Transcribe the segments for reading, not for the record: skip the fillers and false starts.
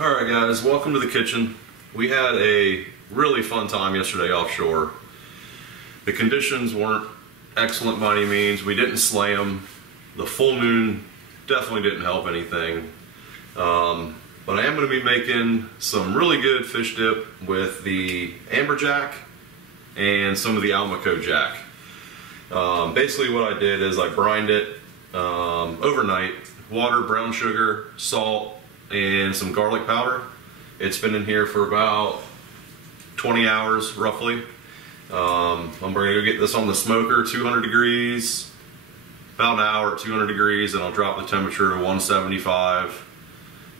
Alright guys, welcome to the kitchen. We had a really fun time yesterday offshore. The conditions weren't excellent by any means. We didn't slay them. The full moon definitely didn't help anything. But I am going to be making some really good fish dip with the Amberjack and some of the Almaco Jack. Basically what I did is I brined it overnight. Water, brown sugar, salt, and some garlic powder. It's been in here for about 20 hours roughly. I'm going to go get this on the smoker, 200 degrees, about an hour at 200 degrees, and I'll drop the temperature to 175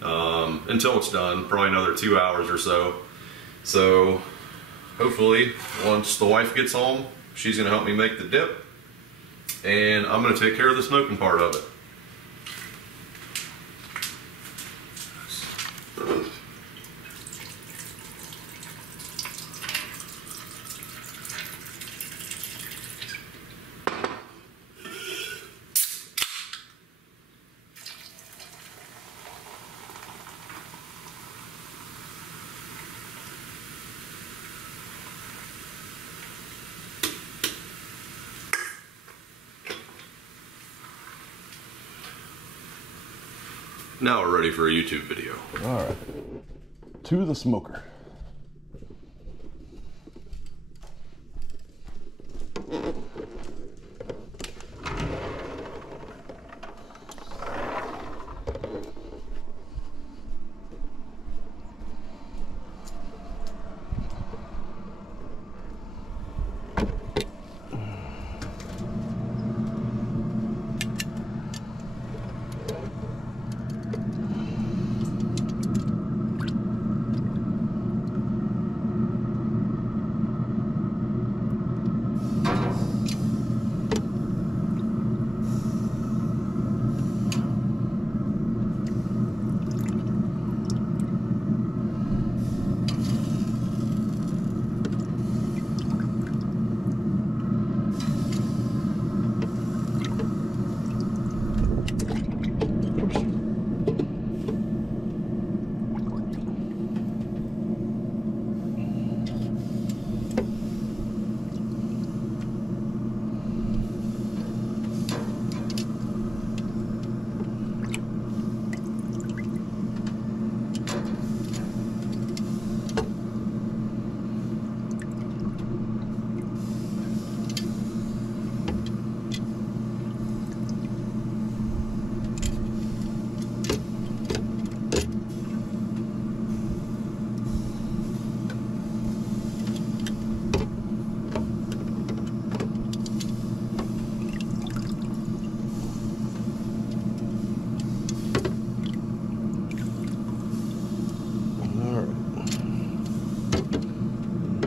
until it's done, probably another 2 hours or so. So hopefully once the wife gets home, she's going to help me make the dip, and I'm going to take care of the smoking part of it. Now we're ready for a YouTube video. All right, to the smoker.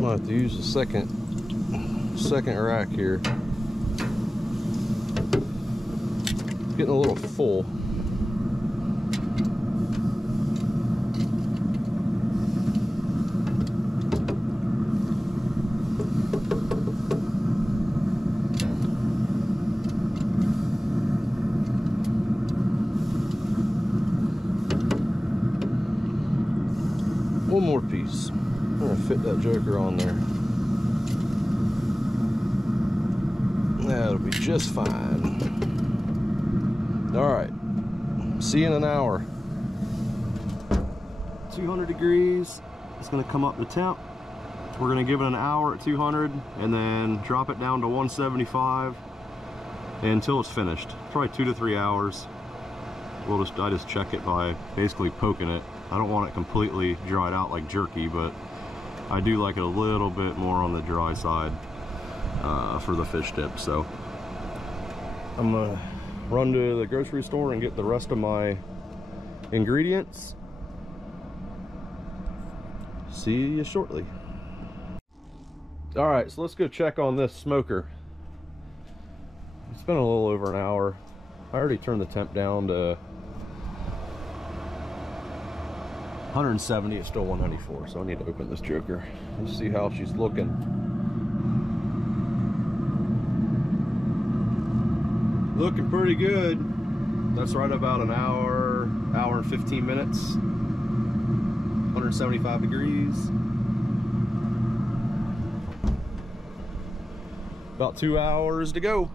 I have to use the second rack here. It's getting a little full. One more piece. I'm gonna fit that joker on there. That'll be just fine. All right, see you in an hour. 200 degrees, it's gonna come up to temp. We're gonna give it an hour at 200 and then drop it down to 175 until it's finished. Probably 2 to 3 hours. I just check it by basically poking it. I don't want it completely dried out like jerky, but I do like it a little bit more on the dry side for the fish dip. So I'm gonna run to the grocery store and get the rest of my ingredients. See you shortly. All right, so let's go check on this smoker. It's been a little over an hour. I already turned the temp down to 170, it's still 194, so I need to open this joker. Let's see how she's looking. Looking pretty good. That's right about an hour and 15 minutes. 175 degrees. About 2 hours to go.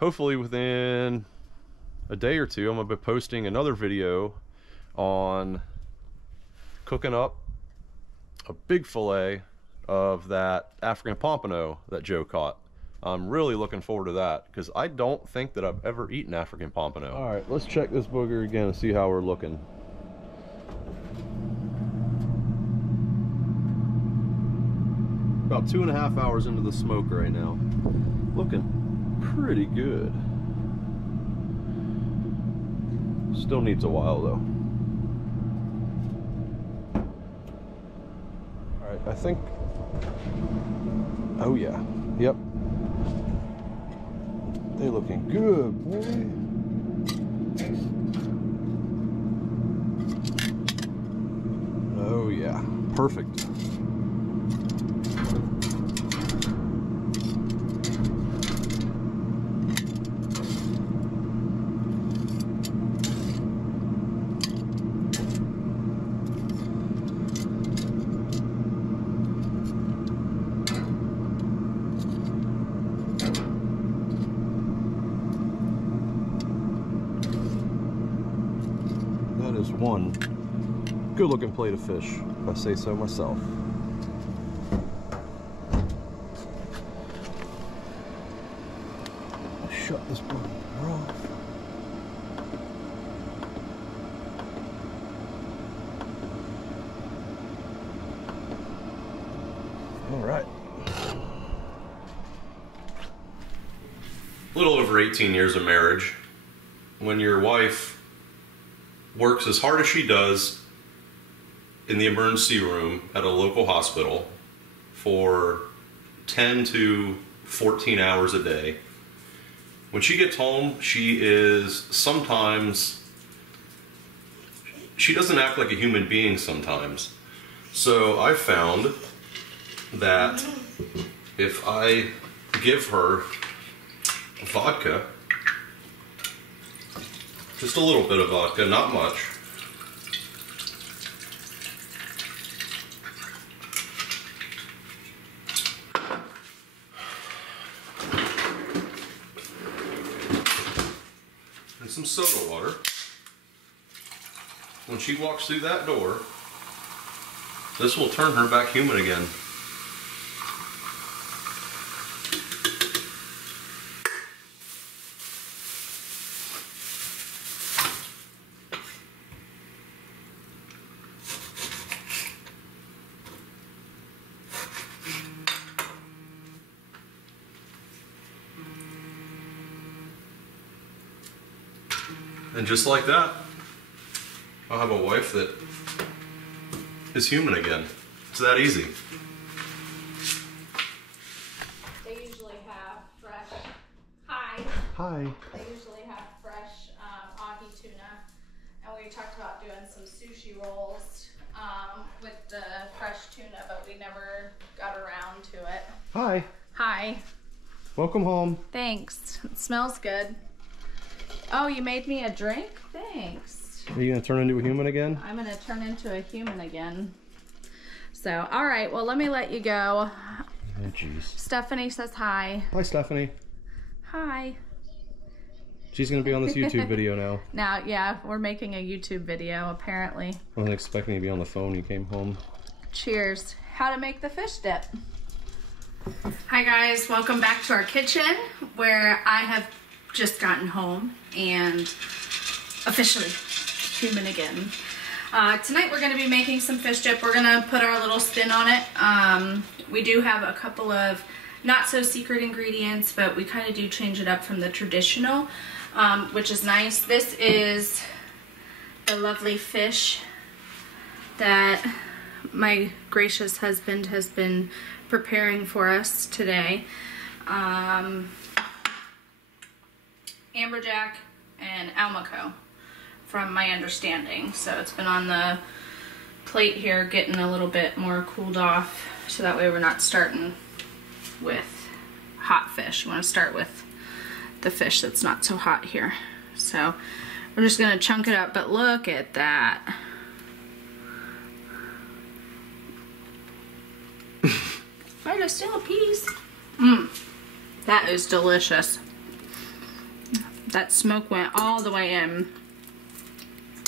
Hopefully within a day or two, I'm gonna be posting another video on cooking up a big fillet of that African pompano that Joe caught. I'm really looking forward to that because I don't think that I've ever eaten African pompano. All right, let's check this booger again and see how we're looking. About 2.5 hours into the smoke right now. Looking pretty good. Still needs a while though. All right, I think, oh yeah, yep. They looking good, boy. Oh yeah, perfect. That is one good looking plate of fish, if I say so myself. Shut this boat off. All right. A little over 18 years of marriage. When your wife works as hard as she does in the emergency room at a local hospital for 10 to 14 hours a day, when she gets home, she doesn't act like a human being sometimes. So I found that if I give her vodka, just a little bit of vodka, not much, and some soda water, when she walks through that door, this will turn her back human again. And just like that, I'll have a wife that is human again. It's that easy. They usually have fresh, hi. They usually have fresh ahi tuna. And we talked about doing some sushi rolls with the fresh tuna, but we never got around to it. Hi. Hi. Welcome home. Thanks. It smells good. Oh, you made me a drink? Thanks. Are you gonna turn into a human again? I'm gonna turn into a human again. So, all right, well, let me let you go. Oh, jeez. Stephanie says hi. Hi, Stephanie. Hi. She's gonna be on this YouTube video now. Now, yeah, we're making a YouTube video, apparently. I wasn't expecting you to be on the phone. You came home. Cheers. How to make the fish dip. Hi guys, welcome back to our kitchen where I have just gotten home and officially human again. Tonight we're going to be making some fish dip. We're going to put our little spin on it. We do have a couple of not so secret ingredients, but we kind of do change it up from the traditional, which is nice. This is the lovely fish that my gracious husband has been preparing for us today. Amberjack and Almaco, from my understanding. So it's been on the plate here getting a little bit more cooled off, so that way we're not starting with hot fish. We want to start with the fish that's not so hot here. So So we're just gonna chunk it up, but look at that. Right, there's still a piece. That is delicious. That smoke went all the way in.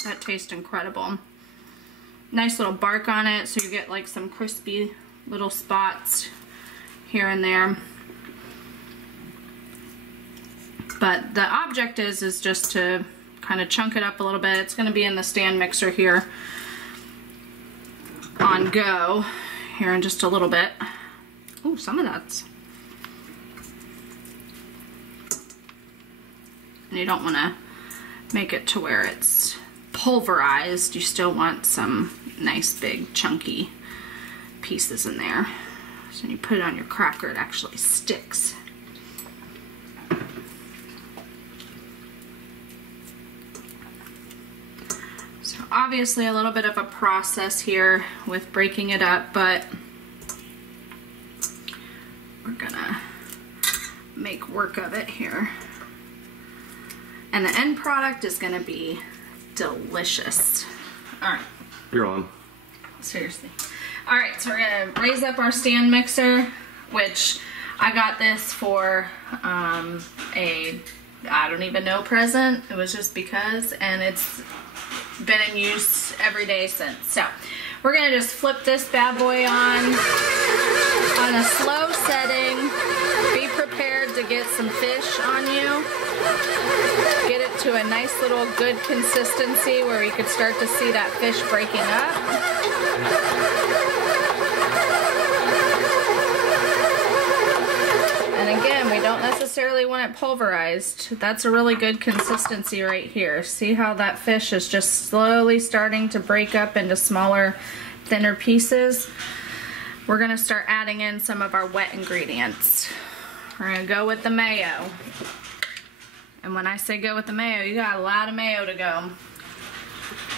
That tastes incredible. Nice little bark on it, so you get like some crispy little spots here and there. But the object is just to kind of chunk it up a little bit. It's going to be in the stand mixer here on go here in just a little bit. Oh, some of that's... And you don't want to make it to where it's pulverized. You still want some nice big chunky pieces in there. So when you put it on your cracker, it actually sticks. So obviously a little bit of a process here with breaking it up, but we're gonna make work of it here. And the end product is gonna be delicious. All right. You're on. Seriously. All right, so we're gonna raise up our stand mixer, which I got this for a, I don't even know, present. It was just because, and it's been in use every day since. So we're gonna just flip this bad boy on a slow setting. Be prepared to get some fish on you. Get it to a nice little good consistency where you could start to see that fish breaking up. And again, we don't necessarily want it pulverized. That's a really good consistency right here. See how that fish is just slowly starting to break up into smaller, thinner pieces? We're gonna start adding in some of our wet ingredients. We're gonna go with the mayo. And when I say go with the mayo, you got a lot of mayo to go.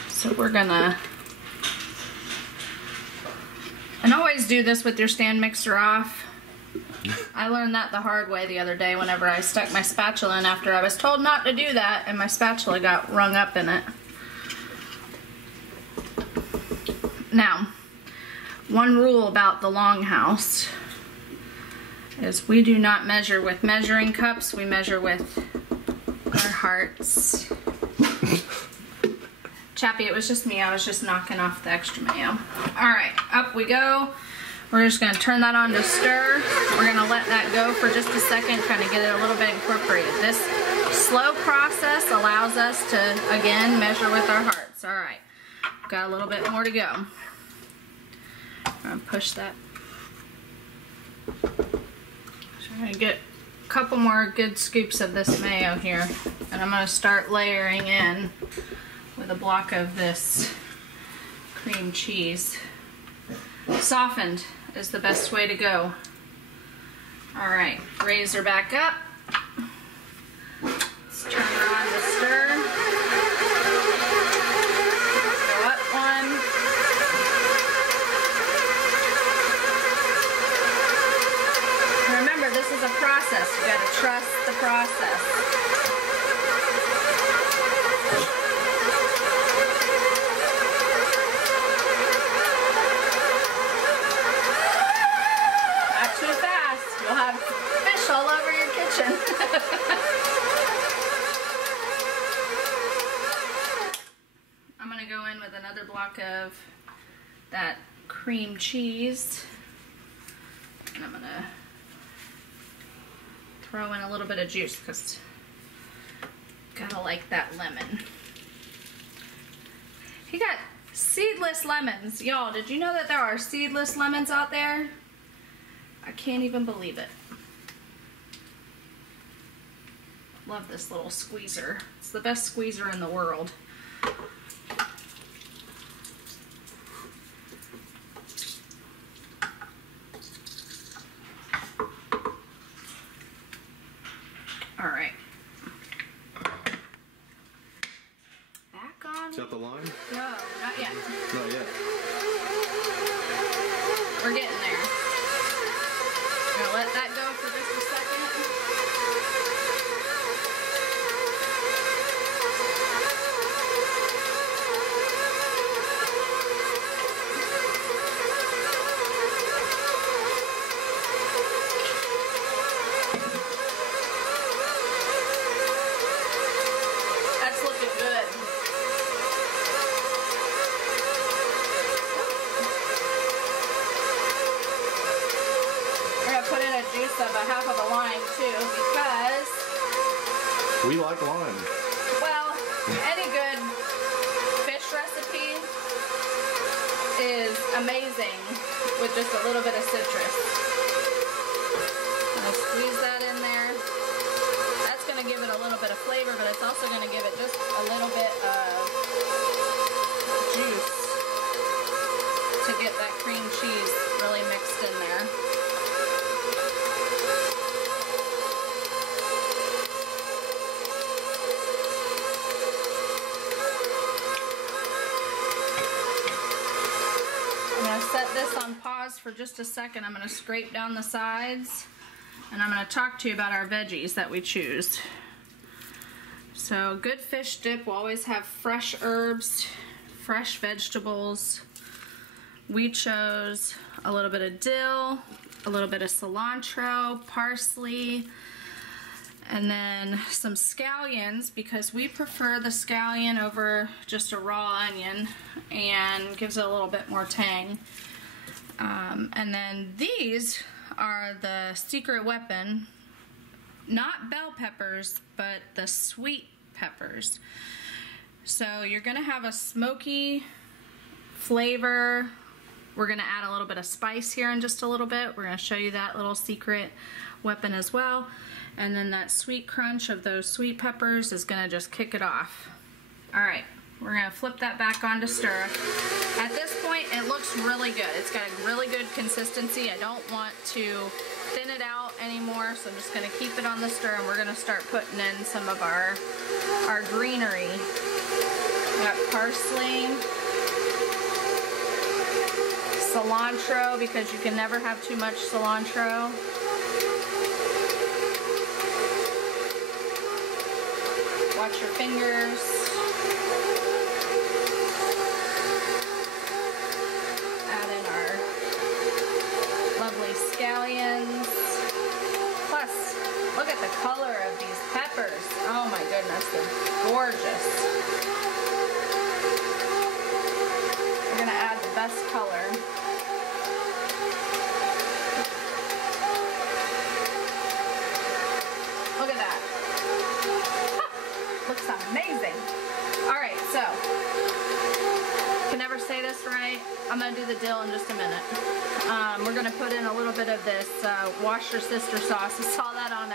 So we're gonna, and always do this with your stand mixer off. I learned that the hard way the other day whenever I stuck my spatula in after I was told not to do that, and my spatula got wrung up in it. Now, one rule about the Longhouse is we do not measure with measuring cups, we measure with our hearts. Chappie, it was just me. I was just knocking off the extra mayo. Alright, up we go. We're just going to turn that on to stir. We're going to let that go for just a second, kind of get it a little bit incorporated. This slow process allows us to, again, measure with our hearts. Alright, got a little bit more to go. I'm going to push that. So I'm going to get a couple more good scoops of this mayo here, and I'm going to start layering in with a block of this cream cheese. Softened is the best way to go. Alright, raise her back up. Let's turn her on to stir. Go up one. Remember, this is a process. You gotta trust the process. I'm going to go in with another block of that cream cheese, and I'm going to throw in a little bit of juice because gotta like that lemon. He got seedless lemons. Y'all, did you know that there are seedless lemons out there? I can't even believe it. Love this little squeezer. It's the best squeezer in the world. All right. Back on. Is that the line? No, not yet. Not yet. We're getting there. I'm gonna let that go for just a second. just a little bit of citrus. I'm gonna squeeze that in there. That's gonna give it a little bit of flavor, but it's also gonna give it just a little bit of juice to get that cream cheese really mixed in there. I'm going to set this on pause for just a second. I'm going to scrape down the sides and I'm going to talk to you about our veggies that we choose. So good fish dip will always have fresh herbs, fresh vegetables. We chose a little bit of dill, a little bit of cilantro, parsley, and then some scallions because we prefer the scallion over just a raw onion and gives it a little bit more tang. And then these are the secret weapon, not bell peppers, but the sweet peppers. So you're gonna have a smoky flavor. We're gonna add a little bit of spice here in just a little bit. We're gonna show you that little secret weapon as well. And then that sweet crunch of those sweet peppers is gonna just kick it off. All right, we're gonna flip that back on to stir. At this point, it looks really good. It's got a really good consistency. I don't want to thin it out anymore, so I'm just gonna keep it on the stir and we're gonna start putting in some of our greenery. We got parsley, cilantro, because you can never have too much cilantro. Watch your fingers. Add in our lovely scallions. Plus, look at the color of these peppers. Oh my goodness, they're gorgeous. We're gonna add the best color. Look at that. Looks amazing. All right, so, can never say this right. I'm gonna do the dill in just a minute. We're gonna put in a little bit of this wash your sister sauce. I saw that on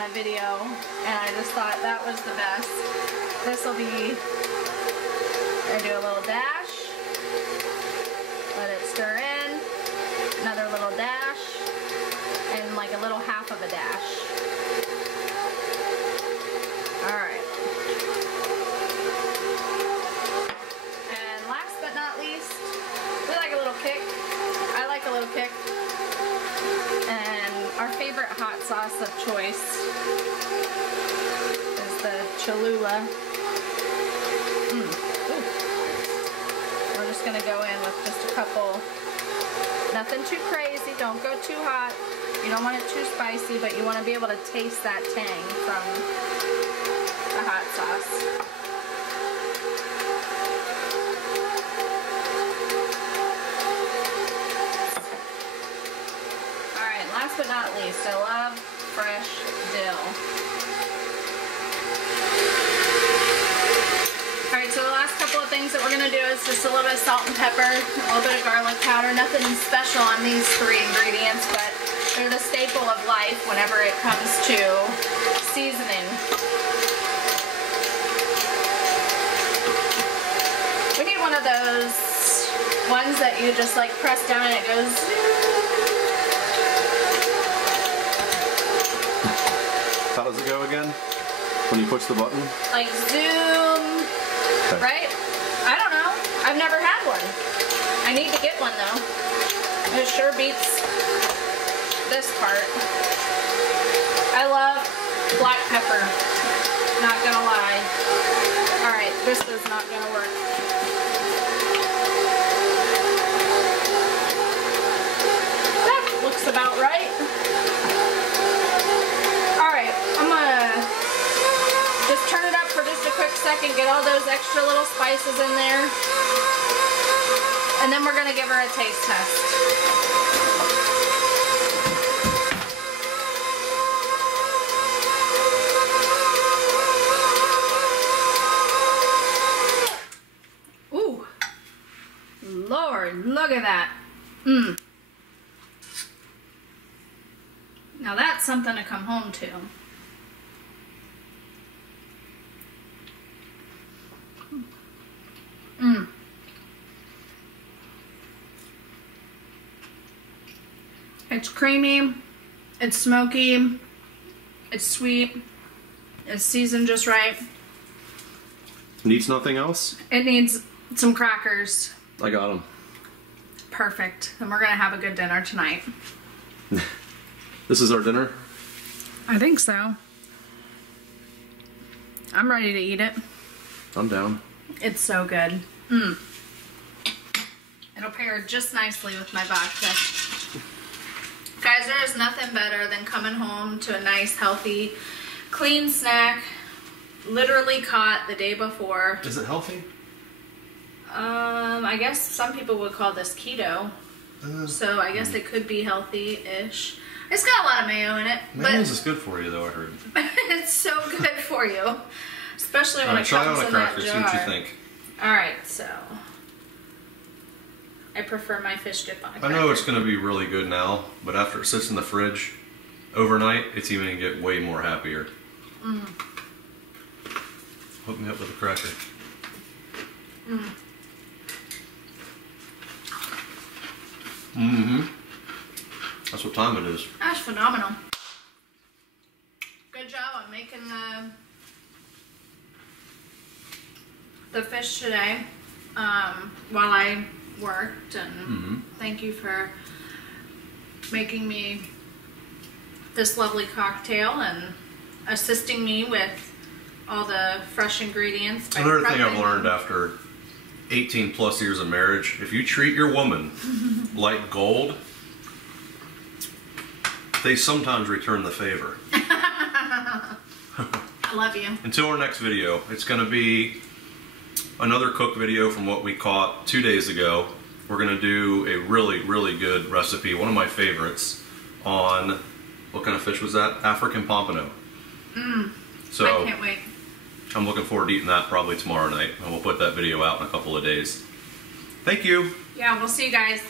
a video, and I just thought that was the best. This will be, I do a little dash, let it stir in, another little dash, and like a little half of a dash. All right. And last but not least, we like a little kick. I like a little kick. And our favorite hot sauce of choice is the Cholula. We're just gonna go in with just a couple, nothing too crazy, don't go too hot. You don't want it too spicy, but you want to be able to taste that tang from the hot sauce. Alright, last but not least, I love fresh dill. Alright, so the last couple of things that we're going to do is just a little bit of salt and pepper, a little bit of garlic powder, nothing special on these three ingredients, but they're the staple of life whenever it comes to seasoning. We need one of those ones that you just like press down and it goes. How does it go again? When you push the button? Like zoom, okay. Right? I don't know. I've never had one. I need to get one though. It sure beats this part. I love black pepper. Not gonna lie. Alright, this is not gonna work. That looks about right. Alright, I'm gonna just turn it up for just a quick second, get all those extra little spices in there, and then we're gonna give her a taste test. Lord, look at that. That's something to come home to. Mmm. It's creamy, it's smoky, it's sweet, it's seasoned just right. Needs nothing else? It needs some crackers. I got them. Perfect. And we're gonna have a good dinner tonight. This is our dinner? I think so. I'm ready to eat it. I'm down. It's so good. Mmm. It'll pair just nicely with my vodka. Guys, there is nothing better than coming home to a nice, healthy, clean snack, literally caught the day before. Is it healthy? I guess some people would call this keto. So I guess it could be healthy-ish. It's got a lot of mayo in it. Mayonnaise is good for you, though, I heard. It's so good for you. Especially when it comes in that jar. Try on a cracker, see what you think. Alright, so... I prefer my fish dip on a cracker. I know it's going to be really good now, but after it sits in the fridge overnight, it's even going to get way more happier. Mm. Hook me up with a cracker. Mm. Mm-hmm. That's what time it is. That's phenomenal. Good job on making the fish today while I worked, and thank you for making me this lovely cocktail and assisting me with all the fresh ingredients. Another thing I've learned after 18 plus years of marriage, if you treat your woman like gold, they sometimes return the favor. I love you. Until our next video, it's going to be another cook video from what we caught 2 days ago. We're going to do a really, really good recipe, one of my favorites, on, what kind of fish was that? African pompano. So I can't wait. I'm looking forward to eating that probably tomorrow night, and we'll put that video out in a couple of days. Thank you. Yeah, we'll see you guys.